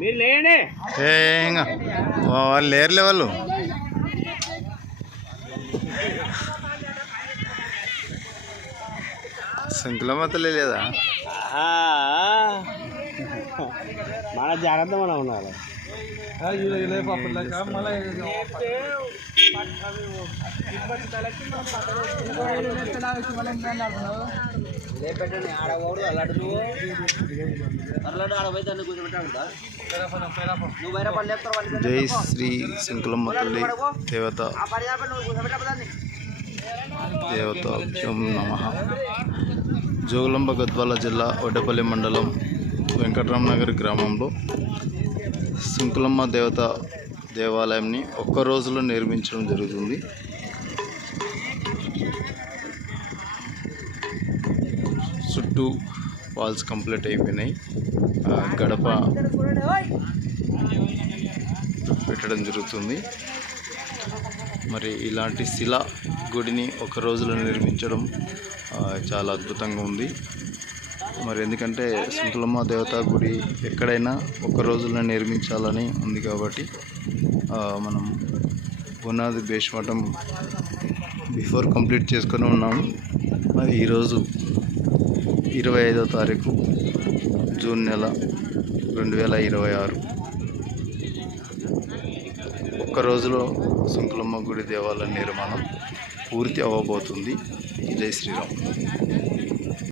మీరు లేండి. వాళ్ళు లేరులే వాళ్ళు. శంకులమ్మతలే లేదా? మన జాగ్రత్త మనం ఉండాలి. జై శ్రీ శంకులమ్మ తల్లి దేవతాభ్యం నమః. జోగులాంబ గద్వాల జిల్లా వడ్డేపల్లి మండలం వెంకటరామనగర్ గ్రామంలో శంకులమ్మ దేవాలయంని ఒక్క రోజులో నిర్మించడం జరుగుతుంది. చుట్టూ వాల్స్ కంప్లీట్ అయిపోయినాయి. గడప పెట్టడం జరుగుతుంది. మరి ఇలాంటి శిలా గుడిని ఒక రోజులో నిర్మించడం చాలా అద్భుతంగా ఉంది. మరి ఎందుకంటే శంకులమ్మ దేవతా గుడి ఎక్కడైనా ఒక రోజులో నిర్మించాలని ఉంది కాబట్టి మనం పునాది బేస్మఠం బిఫోర్ కంప్లీట్ చేసుకొని ఉన్నాము. మరి ఈరోజు 25వ తారీఖు జూన్ నెల 2026 ఒక్క రోజులో శంకులమ్మ గుడి దేవాలయ నిర్మాణం పూర్తి అవ్వబోతుంది. జై శ్రీరామ్.